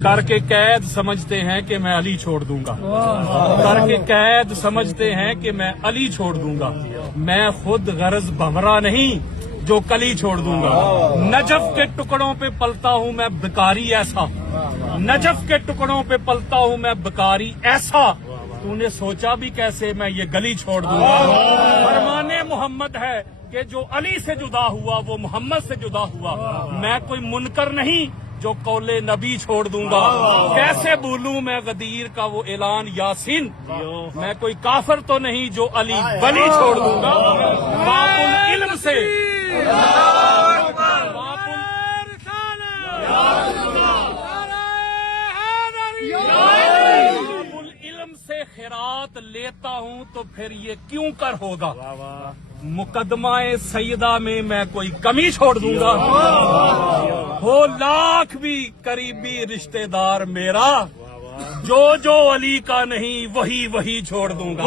करके कैद समझते हैं कि मैं अली छोड़ दूंगा, करके कैद समझते हैं कि मैं अली छोड़ दूंगा। मैं खुद गरज भंवरा नहीं जो कली छोड़ दूंगा। नजफ के टुकड़ों पे पलता हूँ मैं भिखारी ऐसा, नजफ के टुकड़ों पे पलता हूँ मैं भिखारी ऐसा। तूने सोचा भी कैसे मैं ये गली छोड़ दूंगा। फरमाने मोहम्मद है कि जो अली से जुदा हुआ वो मोहम्मद से जुदा हुआ। मैं कोई मुनकर नहीं जो कौले नबी छोड़ दूंगा। कैसे भूलूं मैं गदीर का वो ऐलान यासीन। मैं कोई काफिर तो नहीं जो अली वली छोड़ दूंगा। बापुल इल्म से बापुल इल्म से खैरात लेता हूँ तो फिर ये क्यों कर होगा। मुकदमाए सईदा में मैं कोई कमी छोड़ दूंगा। हो लाख भी करीबी रिश्तेदार मेरा, जो जो अली का नहीं वही वही छोड़ दूंगा।